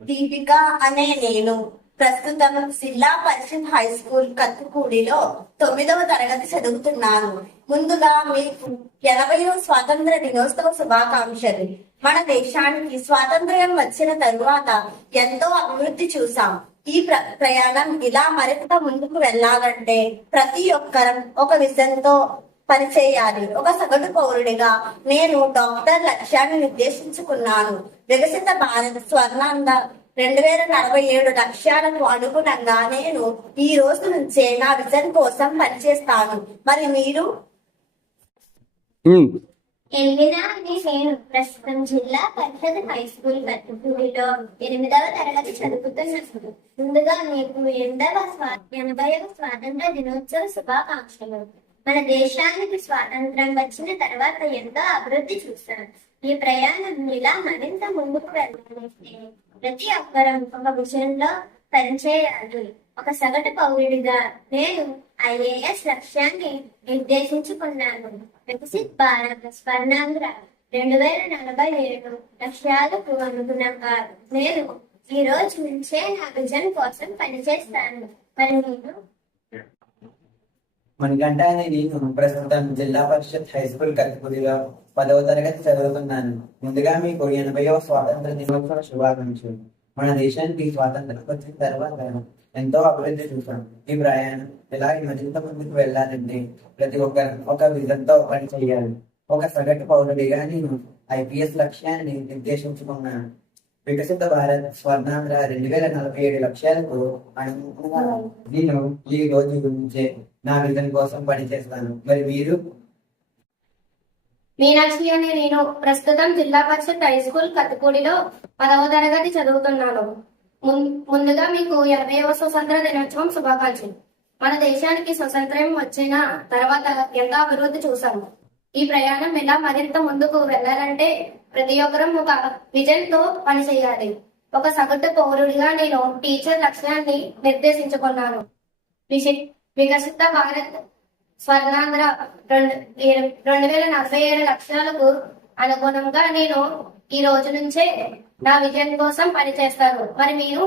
దీపిక అనే నేను ప్రస్తుతం జిల్లా పరిషత్ హై స్కూల్ కత్తుకూడిలో 9వ తరగతి చదువుతున్నాను. ముందుగా మీకు 80వ స్వాతంత్ర దినోత్సవ శుభాకాంక్షలు. మన దేశానికి స్వాతంత్ర్యం వచ్చిన తరువాత ఎంతో అభివృద్ధి చూసాం. ఈ ప్రయాణం ఇలా మరింత ముందుకు వెళ్ళాలంటే ప్రతి ఒక్కరం ఒక విజన్తో పనిచేయాలి. ఒక సగటు పౌరుడిగా నేను డాక్టర్ లక్ష్యాన్ని నిర్దేశించుకున్నాను. వికసిత భారత్ స్వర్ణాంధ్ర 2047 లక్ష్యాలకు అనుగుణంగా నేను ఈ రోజు నుంచే నా విజన్ కోసం పనిచేస్తాను. మరి మీరు? ఎల్వినా అని నేను ప్రస్తుతం జిల్లా పరిషత్ హై స్కూల్ కత్తుకూడిలో 8వ తరగతి చదువుతున్నాను. ముందుగా మీకు 80వ స్వాతంత్ర దినోత్సవ శుభాకాంక్షలు. మన దేశానికి స్వాతంత్రం వచ్చిన తర్వాత ఎంతో అభివృద్ధి చూశాం. ఈ ప్రయాణం ఇలా మరింత ముందుకు వెళ్ళాలంటే ప్రతి ఒక్కరం ఒక విషయంలో పనిచేయాలి. ఒక సగటు పౌరుడిగా నేను IAS లక్ష్యాన్ని నిర్దేశించుకున్నాను. వికసిత్ భారత్ స్వర్ణాంధ్ర 2047 లక్ష్యాలకు అనుగుణంగా నేను ఈ రోజు నుంచే నా విజన్ కోసం పనిచేస్తాను. మరి నేను? మణికంఠ అనే నేను ప్రస్తుతం జిల్లా పరిషత్ హై స్కూల్ కత్తుకూడిలో 10వ తరగతి చదువుతున్నాను. ముందుగా మీకు 80వ స్వాతంత్ర దినోత్సవ శుభాకాంక్షలు. మన దేశానికి స్వాతంత్రం వచ్చిన తర్వాత ఎంతో అభివృద్ధి చూసాం. ఈ ప్రయాణం ఇలా మరింత ముందుకు వెళ్ళాలంటే ప్రతి ఒక్కరు ఒక విధంతో పని చేయాలి. ఒక సగటు పౌరుడిగా నేను IPS లక్ష్యాన్ని నిర్దేశించుకున్నాను. వికసిత భారత్ స్వర్ణాంధ్ర 2047 లక్ష్యాలకు అనుగుణంగా నేను ఈ రోజు గురించే నా విజన్ కోసం పనిచేస్తాను. మరి మీరు? మీనాక్షి అనే నేను ప్రస్తుతం జిల్లా పరిషత్ హై స్కూల్ కత్తుకూడిలో 10వ తరగతి చదువుతున్నాను. ముందుగా మీకు 80వ స్వతంత్ర దినోత్సవం శుభాకాంక్షలు. మన దేశానికి స్వతంత్రం వచ్చిన తర్వాత ఎంతో అభివృద్ధి చూసాము. ఈ ప్రయాణం ఇలా మరింత ముందుకు వెళ్ళాలంటే ప్రతి ఒక్కరం ఒక విజన్ తో పనిచేయాలి. ఒక సగటు పౌరుడిగా నేను టీచర్ లక్ష్యాన్ని నిర్దేశించుకున్నాను. వికసిత భారత్ స్వర్ణాంధ్ర 2047 లక్ష్యాలకు అనుగుణంగా నేను ఈ రోజు నుంచే నా విజయం కోసం పనిచేస్తాను. మరి మీరు?